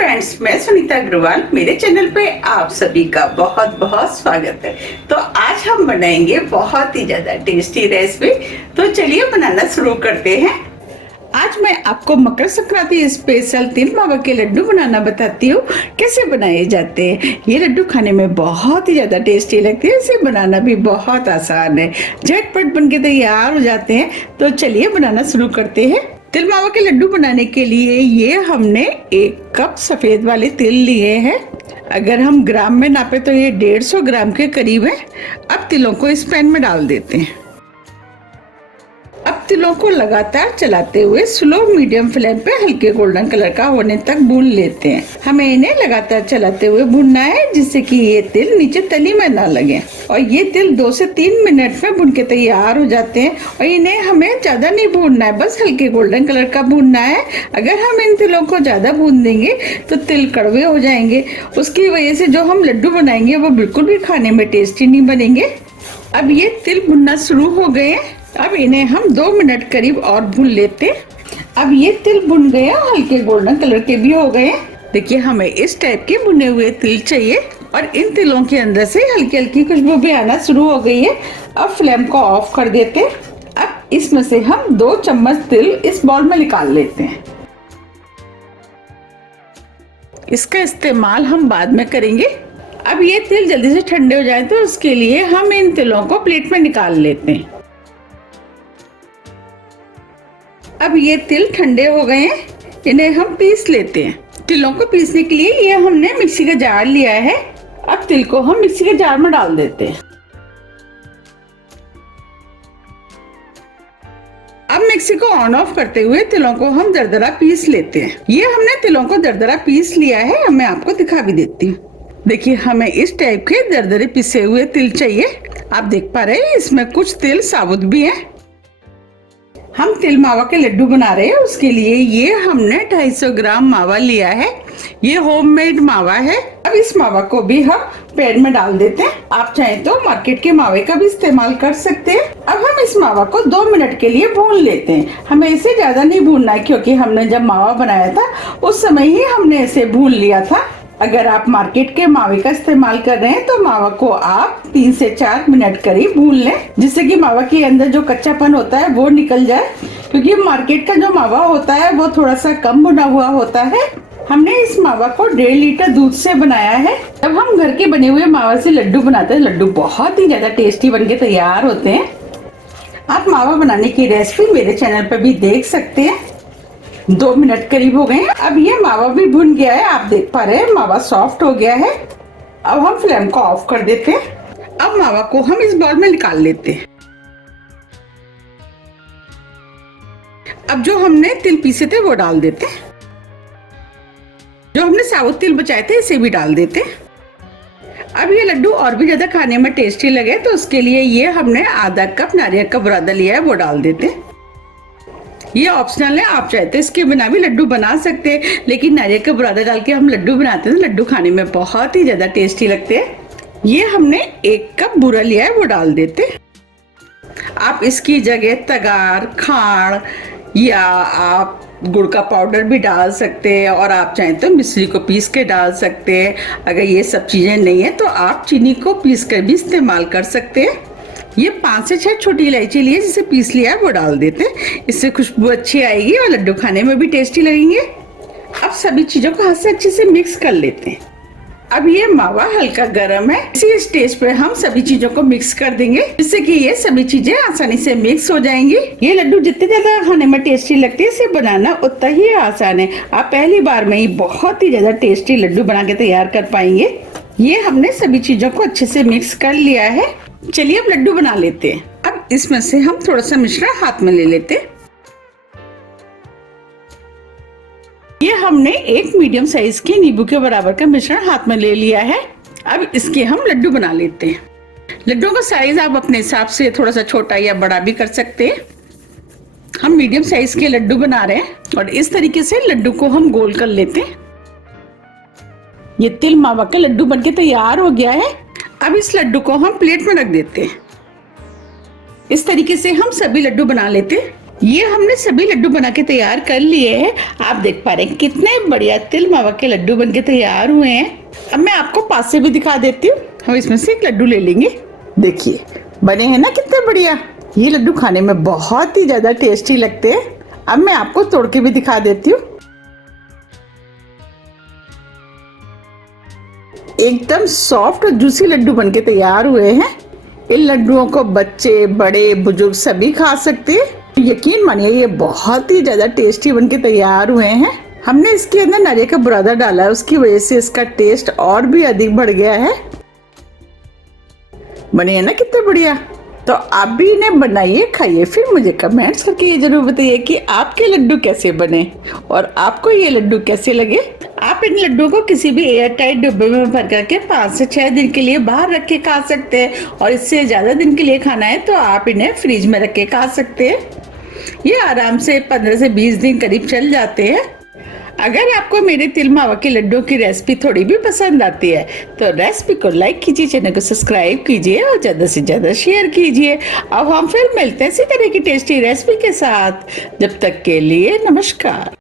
Friends, मैं सुनीता अग्रवाल। मेरे channel पे आप सभी का बहुत बहुत स्वागत है। तो आज हम बनाएंगे बहुत ही ज्यादा टेस्टी रेसिपी। तो चलिए बनाना शुरू करते हैं। आज मैं आपको मकर संक्रांति स्पेशल तिल मावा के लड्डू बनाना बताती हूँ। कैसे बनाए जाते हैं। ये लड्डू खाने में बहुत ही ज्यादा टेस्टी लगते हैं। इसे बनाना भी बहुत आसान है, झटपट बन के तैयार हो जाते हैं। तो चलिए बनाना शुरू करते हैं। तिल मावा के लड्डू बनाने के लिए ये हमने 1 कप सफेद वाले तिल लिए हैं। अगर हम ग्राम में नापे तो ये 150 ग्राम के करीब है। अब तिलों को इस पैन में डाल देते हैं। अब तिलों को लगातार चलाते हुए स्लो मीडियम फ्लेम पे हल्के गोल्डन कलर का होने तक भून लेते हैं। हमें इन्हें लगातार चलाते हुए भूनना है, जिससे कि ये तिल नीचे तली में ना लगे। और ये तिल 2 से 3 मिनट में भून के तैयार हो जाते हैं। और इन्हें हमें ज्यादा नहीं भूनना है, बस हल्के गोल्डन कलर का भूनना है। अगर हम इन तिलों को ज्यादा भून देंगे तो तिल कड़वे हो जाएंगे। उसकी वजह से जो हम लड्डू बनाएंगे वो बिल्कुल भी खाने में टेस्टी नहीं बनेंगे। अब ये तिल भुनना शुरू हो गए। अब इन्हें हम 2 मिनट करीब और भून लेते। अब ये तिल भुन गए, हल्के गोल्डन कलर के भी हो गए। देखिए, हमें इस टाइप के भुने हुए तिल चाहिए। और इन तिलों के अंदर से हल्की हल्की खुशबू भी आना शुरू हो गई है। अब फ्लेम को ऑफ कर देते। अब इसमें से हम 2 चम्मच तिल इस बाउल में निकाल लेते हैं। इसका इस्तेमाल हम बाद में करेंगे। अब ये तिल जल्दी से ठंडे हो जाए तो उसके लिए हम इन तिलों को प्लेट में निकाल लेते हैं। अब ये तिल ठंडे हो गए हैं, इन्हें हम पीस लेते हैं। तिलों को पीसने के लिए ये हमने मिक्सी का जार लिया है। अब तिल को हम मिक्सी के जार में डाल देते हैं। अब मिक्सी को ऑन ऑफ करते हुए तिलों को हम दरदरा पीस लेते हैं। ये हमने तिलों को दरदरा पीस लिया है। अब मैं आपको दिखा भी देती हूँ। देखिए, हमें इस टाइप के दरदरे पिसे हुए तिल चाहिए। आप देख पा रहे हैं इसमें कुछ तिल साबुत भी है। हम तिल मावा के लड्डू बना रहे हैं, उसके लिए ये हमने 250 ग्राम मावा लिया है। ये होममेड मावा है। अब इस मावा को भी हम पैन में डाल देते हैं। आप चाहें तो मार्केट के मावे का भी इस्तेमाल कर सकते हैं। अब हम इस मावा को 2 मिनट के लिए भून लेते हैं। हमें इसे ज्यादा नहीं भूनना है, क्योंकि हमने जब मावा बनाया था उस समय ही हमने इसे भून लिया था। अगर आप मार्केट के मावे का इस्तेमाल कर रहे हैं तो मावा को आप 3 से 4 मिनट करीब भून लें, जिससे कि मावा के अंदर जो कच्चापन होता है वो निकल जाए। क्योंकि मार्केट का जो मावा होता है वो थोड़ा सा कम भुना हुआ होता है। हमने इस मावा को 1.5 लीटर दूध से बनाया है। जब हम घर के बने हुए मावा से लड्डू बनाते हैं, लड्डू बहुत ही ज्यादा टेस्टी बनके तैयार होते हैं। आप मावा बनाने की रेसिपी मेरे चैनल पर भी देख सकते हैं। 2 मिनट करीब हो गए हैं। अब ये मावा भी भुन गया है। आप देख पा रहे हैं मावा सॉफ्ट हो गया है। अब हम फ्लेम को ऑफ कर देते हैं। अब मावा को हम इस बाउल में निकाल लेते हैं। अब जो हमने तिल पीसे थे वो डाल देते हैं। जो हमने साबुत तिल बचाए थे इसे भी डाल देते हैं। अब ये लड्डू और भी ज्यादा खाने में टेस्टी लगे तो उसके लिए ये हमने आधा कप नारियल का बुरादा लिया है, वो डाल देते हैं। ये ऑप्शनल है, आप चाहते हैं इसके बिना भी लड्डू बना सकते हैं, लेकिन नारियल का बुरादा डाल के हम लड्डू बनाते हैं तो लड्डू खाने में बहुत ही ज्यादा टेस्टी लगते हैं। ये हमने 1 कप बूरा लिया है, वो डाल देते हैं। आप इसकी जगह तगार, खाड़ या आप गुड़ का पाउडर भी डाल सकते हैं, और आप चाहें तो मिश्री को पीस के डाल सकते हैं। अगर ये सब चीजें नहीं है तो आप चीनी को पीस कर भी इस्तेमाल कर सकते हैं। ये 5 से 6 छोटी इलायची लिए जिसे पीस लिया है वो डाल देते हैं। इससे खुशबू अच्छी आएगी और लड्डू खाने में भी टेस्टी लगेंगे। अब सभी चीजों को हाथ से अच्छे से मिक्स कर लेते हैं। अब ये मावा हल्का गर्म है। इसी स्टेज पे हम सभी चीजों को मिक्स कर देंगे, जिससे कि ये सभी चीजें आसानी से मिक्स हो जाएंगी। ये लड्डू जितने ज्यादा खाने में टेस्टी लगते हैं, इसे बनाना उतना ही आसान है। आप पहली बार में ही बहुत ही ज्यादा टेस्टी लड्डू बना के तैयार कर पाएंगे। ये हमने सभी चीजों को अच्छे से मिक्स कर लिया है। चलिए अब लड्डू बना लेते हैं। अब इसमें से हम थोड़ा सा मिश्रण हाथ में ले लेते हैं। ये हमने 1 मीडियम साइज के नींबू के बराबर का मिश्रण हाथ में ले लिया है। अब इसके हम लड्डू बना लेते हैं। लड्डू का साइज आप अपने हिसाब से थोड़ा सा छोटा या बड़ा भी कर सकते हैं। हम मीडियम साइज के लड्डू बना रहे हैं और इस तरीके से लड्डू को हम गोल कर लेते हैं। ये तिल मावा का लड्डू बनके तैयार हो गया है। अब इस लड्डू को हम प्लेट में रख देते हैं। इस तरीके से हम सभी लड्डू बना लेते हैं। ये हमने सभी लड्डू बना के तैयार कर लिए हैं। आप देख पा रहे हैं कितने बढ़िया तिल मावा के लड्डू बन के तैयार हुए हैं। अब मैं आपको पास से भी दिखा देती हूँ। हम इसमें से एक लड्डू ले लेंगे। देखिए बने हैं ना कितने बढ़िया। ये लड्डू खाने में बहुत ही ज्यादा टेस्टी लगते हैं। अब मैं आपको तोड़ के भी दिखा देती हूँ। एकदम सॉफ्ट और जूसी लड्डू बनके तैयार हुए हैं। इन लड्डुओं को बच्चे बड़े बुजुर्ग सभी खा सकते हैं। यकीन मानिए ये बहुत ही ज्यादा टेस्टी बनके तैयार हुए हैं। हमने इसके अंदर नारियल का बुरादा डाला है, उसकी वजह से इसका टेस्ट और भी अधिक बढ़ गया है। बने है ना कितने बढ़िया। तो आप भी इन्हें बनाइए, खाइए, फिर मुझे कमेंट्स करके ये जरूर बताइए कि आपके लड्डू कैसे बने और आपको ये लड्डू कैसे लगे। आप इन लड्डू को किसी भी एयर टाइट डिब्बे में भर करके 5 से 6 दिन के लिए बाहर रख के खा सकते हैं और इससे ज़्यादा दिन के लिए खाना है तो आप इन्हें फ्रिज में रख के खा सकते हैं। ये आराम से 15 से 20 दिन करीब चल जाते हैं। अगर आपको मेरे तिल मावा के लड्डू की रेसिपी थोड़ी भी पसंद आती है तो रेसिपी को लाइक कीजिए, चैनल को सब्सक्राइब कीजिए और ज़्यादा से ज़्यादा शेयर कीजिए। अब हम फिर मिलते हैं इसी तरह की टेस्टी रेसिपी के साथ। जब तक के लिए नमस्कार।